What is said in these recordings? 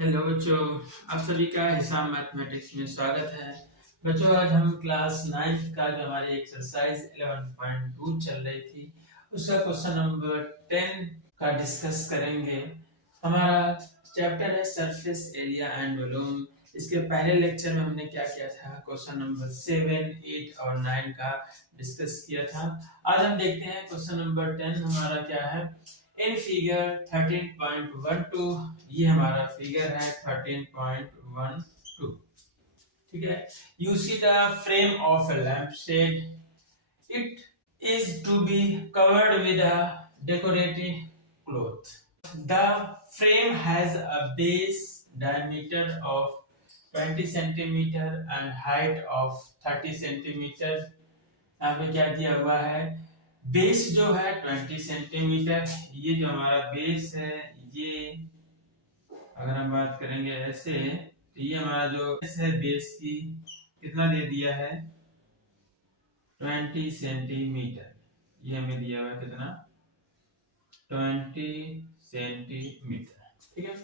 Hello बच्चों, आप सभी का हिसाब मैथमेटिक्स में स्वागत है। बच्चों, आज हम क्लास 9th का जो हमारी एक्सरसाइज 11.2 चल रही थी उसका क्वेश्चन नंबर 10 का डिस्कस करेंगे। हमारा चैप्टर है सरफेस एरिया एंड वॉल्यूम। इसके पहले लेक्चर में हमने क्या किया था, क्वेश्चन नंबर 7, 8 और 9 का डिस्कस किया था। आज हम देखते हैं क्वेश्चन नंबर 10 हमारा क्या है। इन फिगर 13.12, ये हमारा फिगर है 13.12। ठीक है। You see the frame of a lamp shade, it is to be covered with a decorative cloth. The frame has a base diameter of 20 centimeter and height of 30 centimeter। यहाँ पे क्या दिया हुआ है, बेस जो है 20 सेंटीमीटर। ये जो हमारा बेस है, ये अगर हम बात करेंगे ऐसे तो ये हमारा जो बेस है, बेस की कितना दे दिया है 20 सेंटीमीटर। ये हमें दिया हुआ है कितना 20 सेंटीमीटर। ठीक है।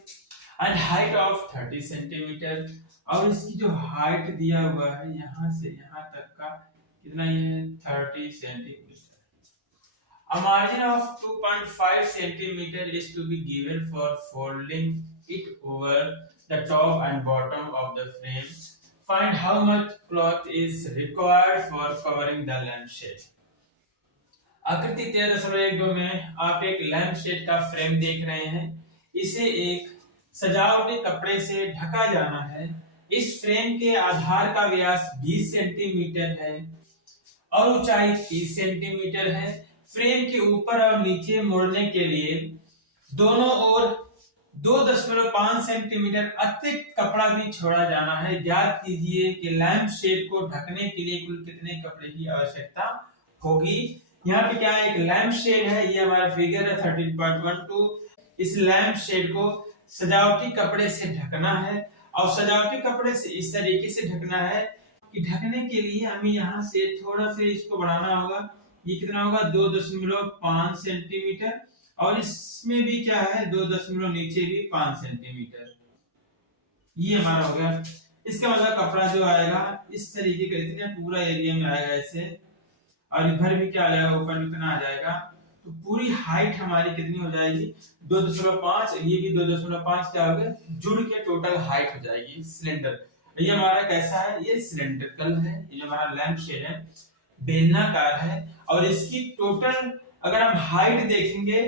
एंड हाइट ऑफ 30 सेंटीमीटर, और इसकी जो हाइट दिया हुआ है यहाँ से यहाँ तक का कितना, ये 30 centimetre. A margin of 2.5 centimeter is to be given for folding it over the top and bottom of the frame. Find how much cloth is required for covering the lampshade. आकृति 13.12 में आप एक लैंप शेड का frame देख रहे हैं। इसे एक सजावटी कपड़े से ढका जाना है। इस फ्रेम के आधार का व्यास 20 सेंटीमीटर है और ऊंचाई 30 सेंटीमीटर है। फ्रेम के ऊपर और नीचे मोड़ने के लिए दोनों ओर 2.5 सेंटीमीटर अतिरिक्त कपड़ा भी छोड़ा जाना है। ज्ञात कीजिए कि लैंप शेड को ढकने के लिए कुल कितने कपड़े की आवश्यकता होगी। यहाँ पे क्या है, एक लैंप शेड है, ये हमारा फिगर है 13.12। इस लैंप शेड को सजावटी कपड़े से ढकना है और सजावटी कपड़े से इस तरीके से ढकना है कि ढकने के लिए हमें यहाँ से थोड़ा सा इसको बढ़ाना होगा। ये कितना होगा 2.5 सेंटीमीटर, और इसमें भी क्या है 2 नीचे भी 5 सेंटीमीटर। ये हमारा हो गया। इसका मतलब कपड़ा जो आएगा इस तरीके का, इतना पूरा एरिया में आएगा ऐसे, और इधर भी क्या आ जाएगा, ऊपर भी कितना आ जाएगा। तो पूरी हाइट हमारी कितनी हो जाएगी 2.5, ये भी 2.5 क्या हो गया, जुड़ के टोटल हाइट हो जाएगी सिलेंडर। ये हमारा कैसा है, ये सिलेंड्रिकल है। ये जो हमारा लैंप शेड है बेलनाकार है, और इसकी टोटल अगर हम हाइट देखेंगे,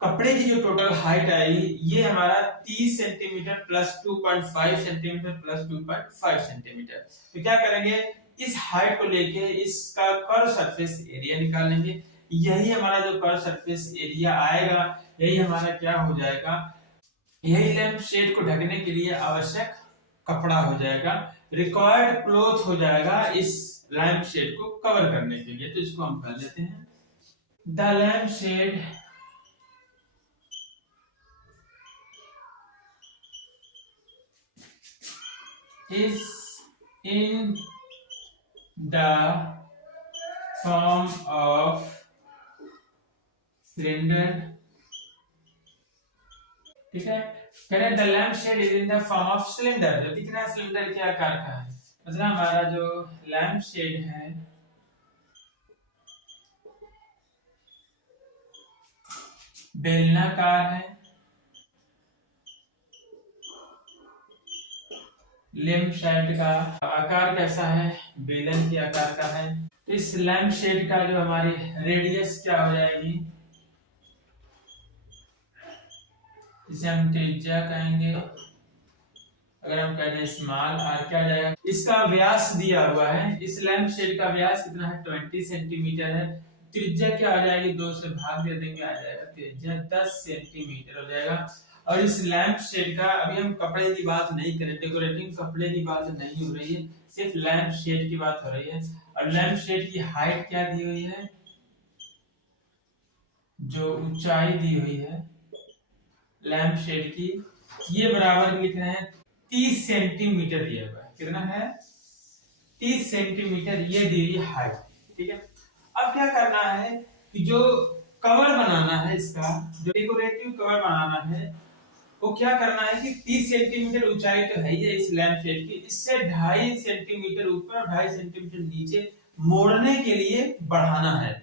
कपड़े की जो टोटल हाइट आएगी ये हमारा 30 centimetre plus 2.5 centimetre plus 2.5 centimetre. तो क्या करेंगे, इस हाइट को लेके इसका कर्व सरफेस एरिया निकालेंगे। यही हमारा जो कर्व सरफेस एरिया आएगा, यही हमारा क्या हो जाएगा, यही लैंप शेड को ढकने के लिए आवश्यक कपड़ा हो जाएगा, रिक्वायर्ड क्लॉथ हो जाएगा इस लैंप शेड को कवर करने के लिए। तो इसको हम कर लेते हैं। The lamp shade is in the form of cylinder। ठीक है, कह रहे the lamp shade is in the form of cylinder. जो दिख रहा है सिलेंडर के आकार का है, मतलब हमारा जो लैंप शेड है बेलनाकार है। लैंप शेड का आकार कैसा है, बेलन के आकार का है। तो इस लैंप शेड का जो हमारी रेडियस क्या हो जाएगी, इसे हम त्रिज्या कहेंगे। अगर हम कह दें स्मॉल आर, क्या जाएगा, इसका व्यास दिया हुआ है। इस लैंप शेड का व्यास कितना है 20 सेंटीमीटर है। त्रिज्या क्या आ जाएगी, 2 से भाग दे देंगे, आ जाएगा त्रिज्या 10 सेंटीमीटर हो जाएगा। और इस लैंप शेड का, अभी हम कपड़े की बात नहीं करें, डेकोरेटिंग कपड़े की बात नहीं हो रही है, सिर्फ लैंप शेड की बात हो रही है। और लैंप शेड की हाइट क्या दी हुई है, जो ऊंचाई दी हुई है लैंप शेड की, ये बराबर लिख रहे हैं 30 सेंटीमीटर दिया हुआ है। कितना है 30 सेंटीमीटर ये दी हुई हाइट। ठीक है। अब क्या करना है कि जो कवर बनाना है, इसका जो डेकोरेटिव कवर बनाना है वो क्या करना है कि 30 सेंटीमीटर ऊंचाई तो है ही है इस लैंप शेड की, इससे 2.5 सेंटीमीटर ऊपर और 2.5 सेंटीमीटर नीचे मोड़ने के लिए बढ़ाना है।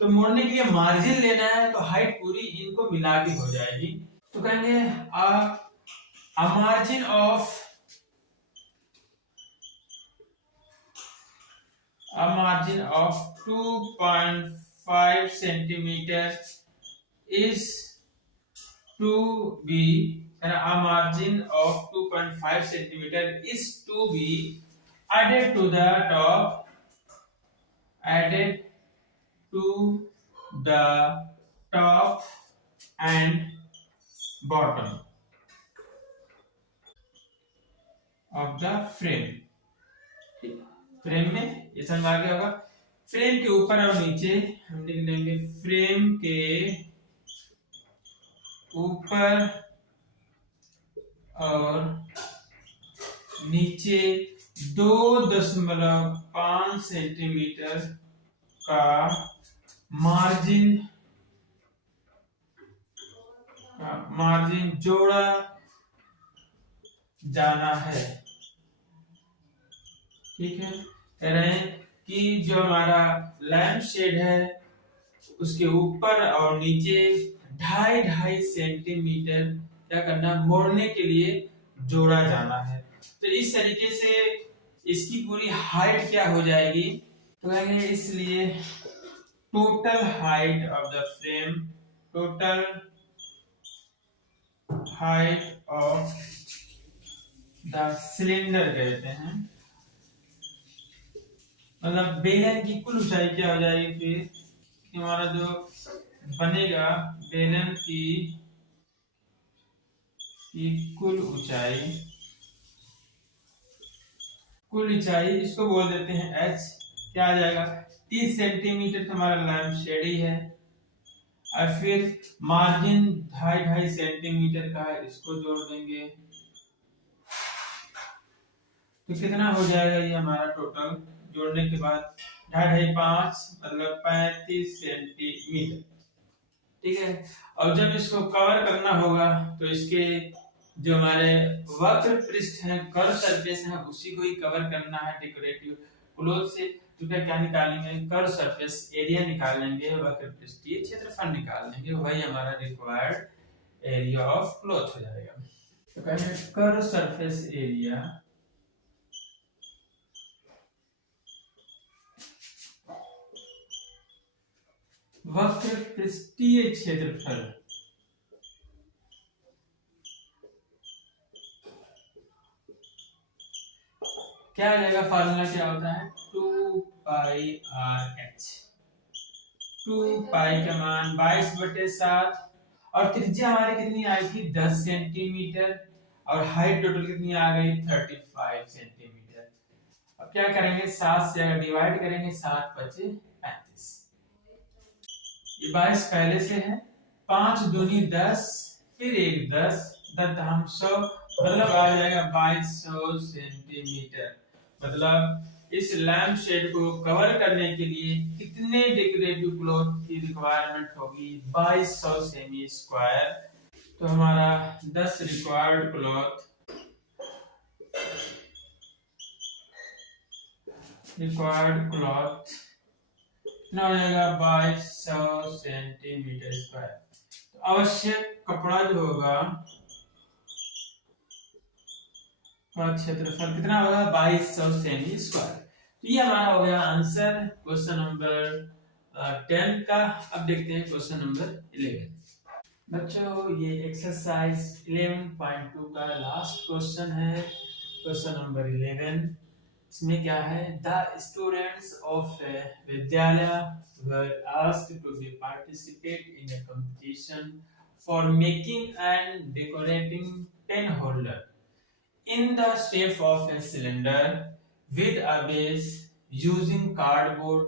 तो मोड़ने के लिए मार्जिन लेना है, तो हाइट पूरी इनको मिला के हो जाएगी। तो कहेंगे a margin of 2.5 centimeter is to be, and a margin of 2.5 centimeter is to be added to the top, added to the top and bottom of the frame। Frame में ये समझ आ गया होगा। फ्रेम के ऊपर और नीचे हम लिख लेंगे, फ्रेम के ऊपर और नीचे 2.5 सेंटीमीटर का मार्जिन जोड़ा जाना है। ठीक है, कह रहे हैं कि जो हमारा लैंप शेड है उसके ऊपर और नीचे 2.5 सेंटीमीटर क्या करना, मोड़ने के लिए जोड़ा जाना है। तो इस तरीके से इसकी पूरी हाइट क्या हो जाएगी, तो कहेंगे इसलिए total height of the frame, total height of the cylinder कहते हैं, मतलब बेलन की कुल ऊंचाई क्या हो जाएगी, फिर हमारा जो बनेगा बेलन की कुल ऊंचाई इसको बोल देते हैं h। क्या आ जाएगा, 30 सेंटीमीटर तो हमारा लैंप शेड ही है, और फिर मार्जिन 2.5 सेंटीमीटर का है, इसको जोड़ देंगे तो कितना हो जाएगा, ये हमारा टोटल जोड़ने के बाद 2.5 5 मतलब 35 सेंटीमीटर। ठीक है, और जब इसको कवर करना होगा तो इसके जो हमारे वक्र पृष्ठ है, कर्व सरफेस है, उसी को ही कवर करना है डेकोरेटिव क्लॉथ से। तो क्या निकालेंगे, कर्व सरफेस एरिया निकाल लेंगे, वक्र पृष्ठीय क्षेत्रफल निकाल लेंगे, वही हमारा रिक्वायर्ड एरिया ऑफ क्लॉथ हो जाएगा। तो कहेंगे कर्व सरफेस एरिया वक्र पृष्ठीय क्षेत्रफल क्या आ जाएगा, फार्मूला क्या होता है 2 पाई आर एच। 2 पाई का मान 22/7 और त्रिज्या हमारी कितनी आई थी 10 सेंटीमीटर और हाइट टोटल कितनी आ गई 35 सेंटीमीटर। अब क्या करेंगे, 7 से अगर डिवाइड करेंगे 7 5 35, ये 22 पहले से है, 5 दूनी 10 फिर 1 10 10 100 मतलब आ जाएगा 2200 सेंटीमीटर। मतलब इस लैंप शेड को कवर करने के लिए कितने डेकोरेटिव क्लॉथ की रिक्वायरमेंट होगी 2200 सेमी स्क्वायर। तो हमारा 10 रिक्वायर्ड क्लॉथ कितना हो जाएगा 2200 सेंटीमीटर स्क्वायर। तो आवश्यक कपड़ा जो होगा क्षेत्रफल कितना होगा 2200 सेमी स्क्वायर। तो ये हमारा हो गया आंसर क्वेश्चन नंबर 10 का। अब देखते हैं क्वेश्चन नंबर 11। बच्चों ये एक्सरसाइज 11.2 का लास्ट क्वेश्चन है, क्वेश्चन नंबर 11। इसमें क्या है, द स्टूडेंट्स ऑफ विद्यालय were asked to be participate in a competition for making and decorating pen holder in the shape of a cylinder with a base using cardboard.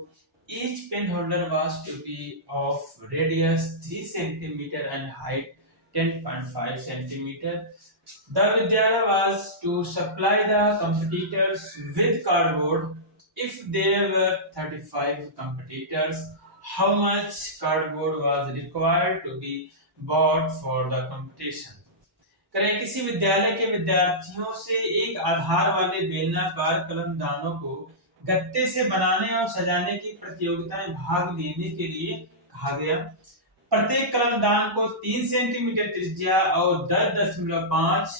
Each pen holder was to be of radius 3 centimeter and height 10.5 centimeter. The Vidyalaya was to supply the competitors with cardboard. If there were 35 competitors, how much cardboard was required to be bought for the competition? करें किसी विद्यालय के विद्यार्थियों से एक आधार वाले बेलनाकार कलमदानों को गत्ते से बनाने और सजाने की प्रतियोगिता में भाग लेने के लिए कहा गया। प्रत्येक कलमदान को 3 सेंटीमीटर त्रिज्या और 10.5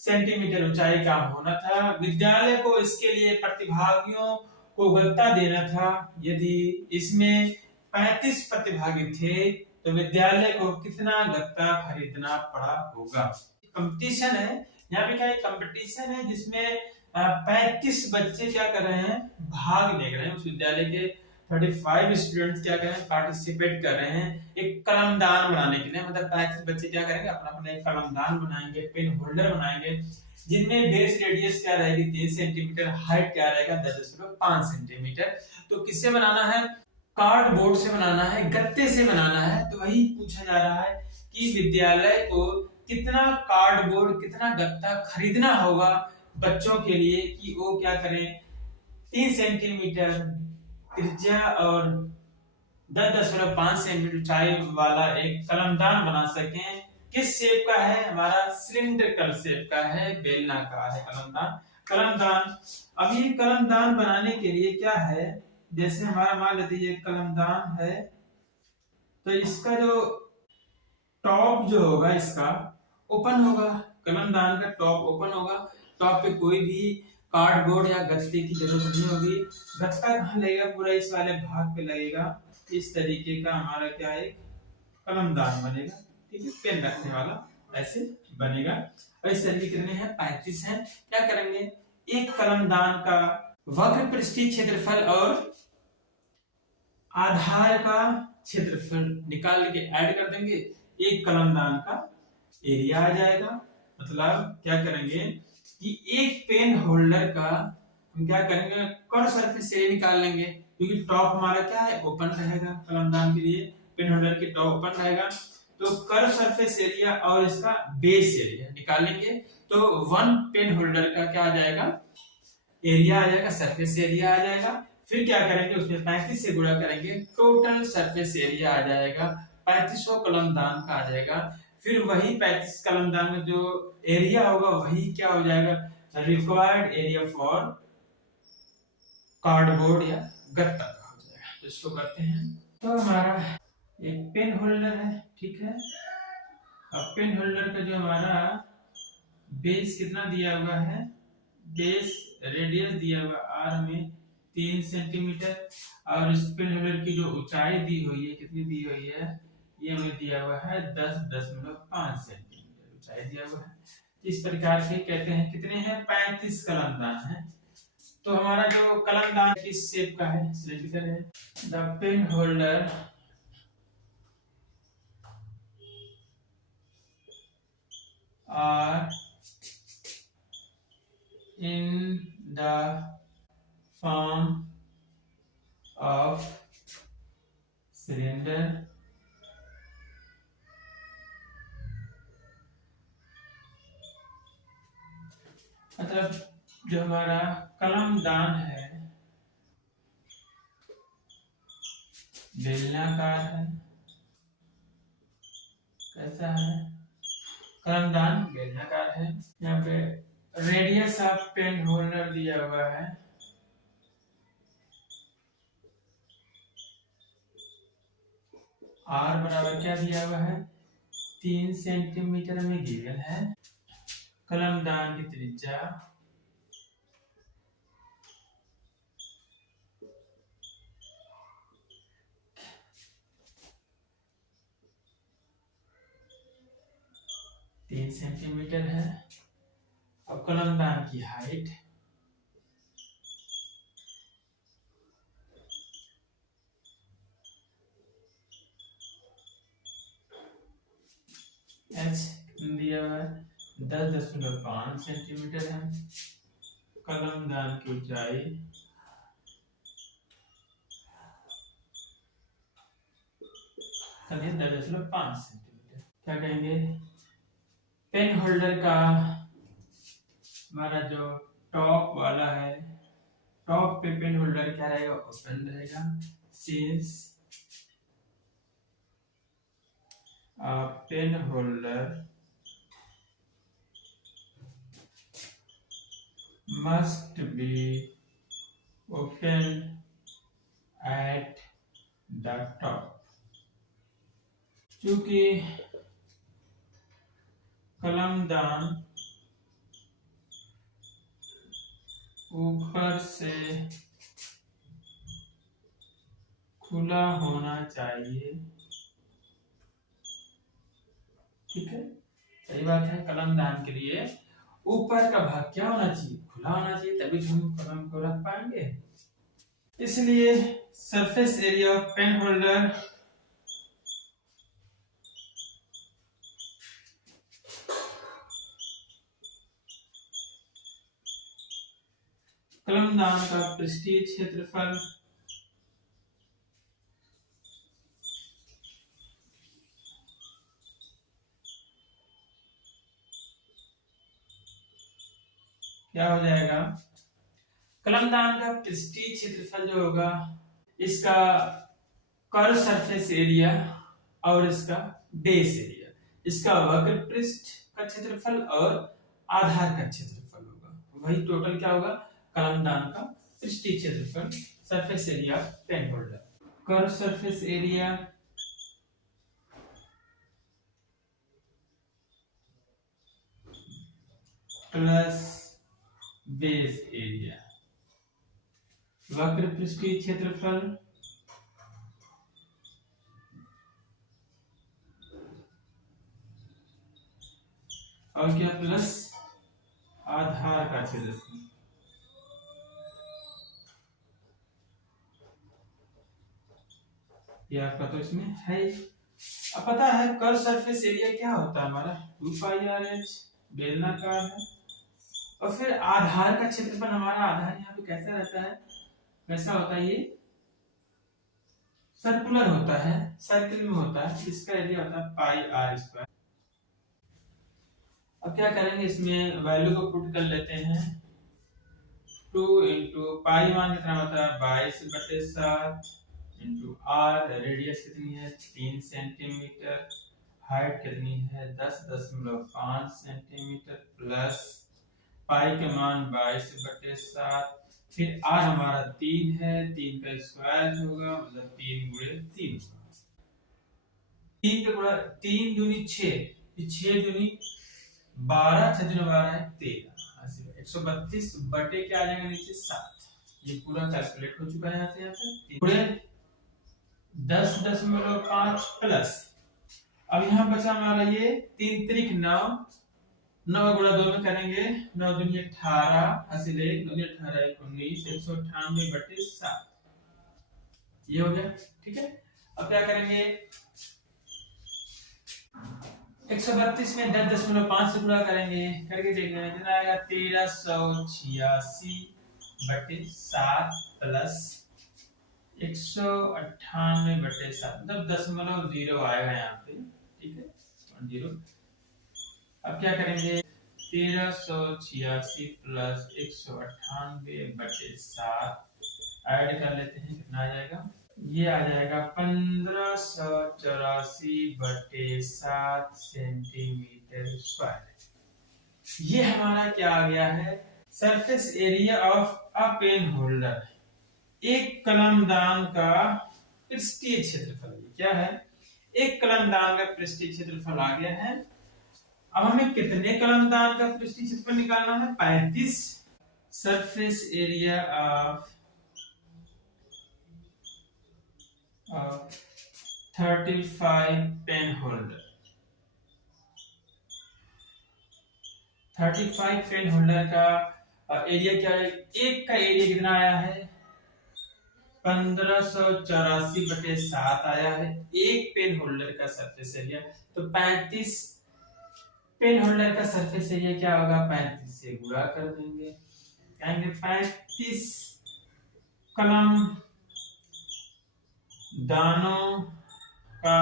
सेंटीमीटर ऊंचाई का होना था। विद्यालय को इसके लिए प्रतिभागियों को गत्ता देना था। यदि इसमें 35 प्रतिभागी थे तो विद्यालय को कितना गत्ता खरीदना पड़ा होगा। कंपटीशन है, यहाँ पे क्या है, कंपटीशन है जिसमें 35 बच्चे क्या कर रहे हैं, भाग ले रहे हैं। उस विद्यालय के 35 स्टूडेंट्स क्या कर रहे हैं, पार्टिसिपेट कर रहे हैं एक कलमदान बनाने के लिए। मतलब 35 बच्चे क्या करेंगे, अपना अपना एक कलमदान बनाएंगे, पेन होल्डर बनाएंगे, जिनमें बेस रेडियस क्या रहेगी 3 सेंटीमीटर, हाइट क्या रहेगा 10.5 सेंटीमीटर। तो किससे बनाना है, कार्डबोर्ड से बनाना है, गत्ते से बनाना है। तो वही पूछा जा रहा है कि विद्यालय को कितना कार्डबोर्ड, कितना गत्ता खरीदना होगा बच्चों के लिए कि वो क्या करें 3 सेंटीमीटर त्रिज्या और 10.5 सेंटीमीटर ऊंचाई वाला एक कलमदान बना सकें। किस शेप का है, हमारा सिलिंड्रिकल शेप का है, बेलनाकार है कलमदान। कलमदान, अब ये कलमदान बनाने के लिए क्या है, जैसे हमारा मान लेते ये कलमदान है, तो इसका जो टॉप जो होगा इसका ओपन होगा, कलमदान का टॉप ओपन होगा। टॉप पे कोई भी कार्डबोर्ड या गत्ते की जरूरत नहीं होगी। गत्ता कहाँ लगेगा, पूरा इस वाले भाग पे लगेगा। इस तरीके का हमारा क्या है, कलमदान बनेगा। ठीक है, पेन रखने वाला ऐसे बनेगा। और इस तरीके कितने हैं, 35 हैं। क्या करेंगे, एक कलमदान का वक्र पृष्ठीय क्षेत्रफल और आधार का क्षेत्रफल निकाल के ऐड कर देंगे, एक कलमदान का एरिया आ जाएगा। मतलब क्या करेंगे कि एक पेन होल्डर का हम क्या करेंगे, कर्व सरफेस एरिया निकाल लेंगे, क्योंकि टॉप हमारा क्या है, ओपन रहेगा। कलमदान के लिए पेन होल्डर की टॉप ओपन रहेगा, तो कर्व सरफेस एरिया और इसका बेस एरिया निकालेंगे। तो 1 पेन होल्डर का क्या आ जाएगा, एरिया आ जाएगा, सरफेस एरिया आ जाएगा। फिर क्या करेंगे, उसमें 35 से गुणा करेंगे, टोटल सरफेस एरिया आ जाएगा, 3500 कलमदान का आ जाएगा। फिर वही 35 कलमदान में जो एरिया होगा वही क्या हो जाएगा, रिक्वायर्ड एरिया फॉर कार्डबोर्ड या गत्ता का हो जाएगा। तो इसको करते हैं। तो हमारा एक पेन होल्डर है, ठीक है। अब पेन होल्डर का जो हमारा बेस कितना दिया हुआ है, बेस रेडियस दिया हुआ आर में 3 सेंटीमीटर, और इस पेन होल्डर की जो ऊंचाई दी हुई है, कितनी दी हुई है, ये हमें दिया हुआ है 10.5 सेंटीमीटर ऊंचाई दिया हुआ है। इस प्रकार से कहते हैं कितने हैं, 35 कलमदान है। तो हमारा जो कलमदान किस शेप का है, सिलिंड्रिकल है। The pen holder are in the form of cylinder मतलब जो हमारा कलमदान है बेलनाकार है। कैसा है, कलमदान बेलनाकार है। यहाँ पे रेडियस ऑफ पेन होल्डर दिया हुआ है, आर बराबर क्या दिया हुआ है, 3 सेंटीमीटर में गिवन है। कलमदान की त्रिज्या तीन सेंटीमीटर है। अब कलमदान की हाइट h दिया हुआ है 10.5 सेंटीमीटर है। कलमदान की ऊंचाई 10.5 सेंटीमीटर। क्या कहेंगे, पेन होल्डर का हमारा जो टॉप वाला है, टॉप पे पेन होल्डर क्या रहेगा, ओपन रहेगा। Since pen holder must be open at the top। क्योंकि कलमदान ऊपर से खुला होना चाहिए। ठीक है, सही बात है। कलमदान के लिए ऊपर का भाग क्या होना चाहिए? खुला होना चाहिए, तभी तो हम कलम को रख पाएंगे। इसलिए surface area of pen holder कलमदान का पृष्ठीय क्षेत्रफल क्या हो जाएगा? कलमदान का पृष्ठीय क्षेत्रफल जो होगा, इसका कर्व सरफेस एरिया और इसका बेस एरिया, इसका वक्र पृष्ठ का क्षेत्रफल और आधार का क्षेत्रफल होगा, वही टोटल क्या होगा? कलमदान का पृष्ठीय क्षेत्रफल, surface area pen holder. Curve surface area plus base area, वक्र पृष्ठीय क्षेत्रफल और क्या प्लस आधार का क्षेत्रफल। ये आपका तो इसमें है। अब पता है कर्व सरफेस एरिया क्या होता है हमारा? 2πr/h बेलनाकार है। और फिर आधार का क्षेत्रफल, हमारा आधार यहाँ पे कैसा रहता है? कैसा होता है? ये सर्कुलर होता है, सर्किल में होता है। इसका एरिया होता है πr²। अब क्या करेंगे, इसमें वैल्यू को पुट कर लेते हैं। 2 इंटू पाई मान कितना होता है? 22/7 इंटू आर, रेडियस कितनी है? 3 सेंटीमीटर, हाइट कितनी है? 10.5 सेंटीमीटर, प्लस पाई के मान 22/7, फिर आर हमारा 3 है, 3 का स्क्वायर होगा, मतलब 3 गुणे 3 होगा। 3 के गुणा 3 दूनी 6, 6 दूनी 12, 6 दूनी 12 है 13, 132 बटे क्या आ जाएगा नीचे? 7। ये पूरा कैलकुलेट हो चुका है यहाँ से यहाँ तक। पूरे 10.5 प्लस, अब यहाँ बचा हमारा ये 3 त्रिक 9, 9 गुणा 2 में करेंगे, 9 दूनी 18, हासिल 1, 9 18 19, 198/7। ये हो गया। ठीक है, अब क्या करेंगे? 132 में 10.5 से गुणा करेंगे, करके देखना है कितना आएगा? 1386/7 प्लस 198/7, मतलब 0.0 आएगा यहाँ पे। ठीक है, 0। अब क्या करेंगे? 1386 प्लस 198/7 ऐड कर लेते हैं, कितना आ जाएगा? ये आ जाएगा 1584/7 सेंटीमीटर स्क्वायर। ये हमारा क्या आ गया है? Surface area of a pen holder, एक कलमदान का पृष्ठीय क्षेत्रफल। क्या है? एक कलमदान का पृष्ठीय क्षेत्रफल आ गया है। अब हमें कितने कलमदान का पृष्ठीय क्षेत्रफल निकालना है? 35। Surface area of 35 pen holder, 35 pen holder का एरिया क्या है? एक का एरिया कितना आया है? 1584/7 आया है, एक पेन होल्डर का सरफेस एरिया। तो 35 पेन होल्डर का सरफेस एरिया क्या होगा? 35 से गुणा कर देंगे, कहेंगे 35 कलम दानों का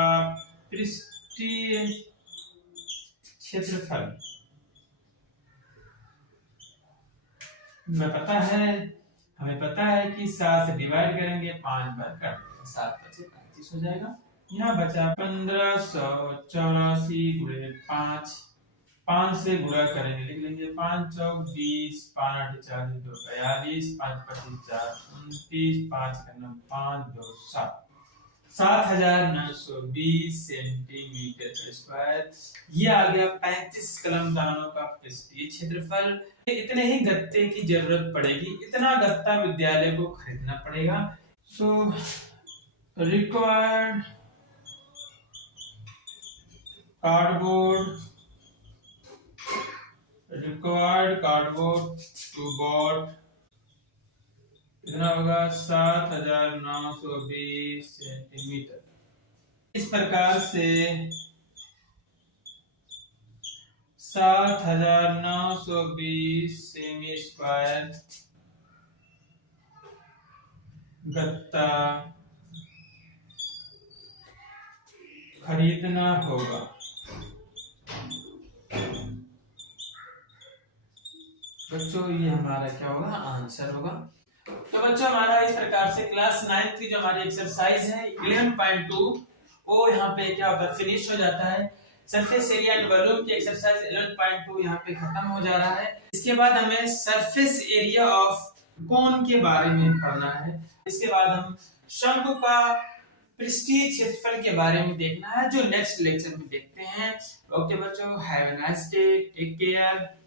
पृष्ठीय क्षेत्रफल। हमें पता है कि 7 से डिवाइड करेंगे, 5 बार कर देंगे, 7 से 35 हो जाएगा। यहाँ बचा 1584 × 5, 5 से गुणा करेंगे, लिख लेंगे 5 चौक 20, 5 आठ 40, 2 42, 5 पच्चीस 4 29, 5 का 9 5 2 7, 7920 सेंटीमीटर स्क्वायर। ये आ गया 35 कलमदानों का पृष्ठीय क्षेत्रफल। इतने ही गत्ते की जरूरत पड़ेगी, इतना गत्ता विद्यालय को खरीदना पड़ेगा। So required cardboard to bought कितना होगा 7920 सेंटीमीटर। इस प्रकार से 7920 सेमी स्क्वायर गत्ता खरीदना होगा। बच्चों ये हमारा क्या होगा, आंसर होगा। तो बच्चों हमारा इस प्रकार से क्लास 9 की जो हमारी एक्सरसाइज है 11.2 वो यहाँ पे क्या होता है, फिनिश हो जाता है। सरफेस एरिया एंड वॉल्यूम की एक्सरसाइज 11.2 यहाँ पे खत्म हो जा रहा है। इसके बाद हमें सरफेस एरिया ऑफ कोन के बारे में पढ़ना है। इसके बाद हम शंकु का पृष्ठीय क्षेत्रफल के बारे में देखना है, जो नेक्स्ट लेक्चर में देखते हैं। ओके बच्चों, have a nice day, take care.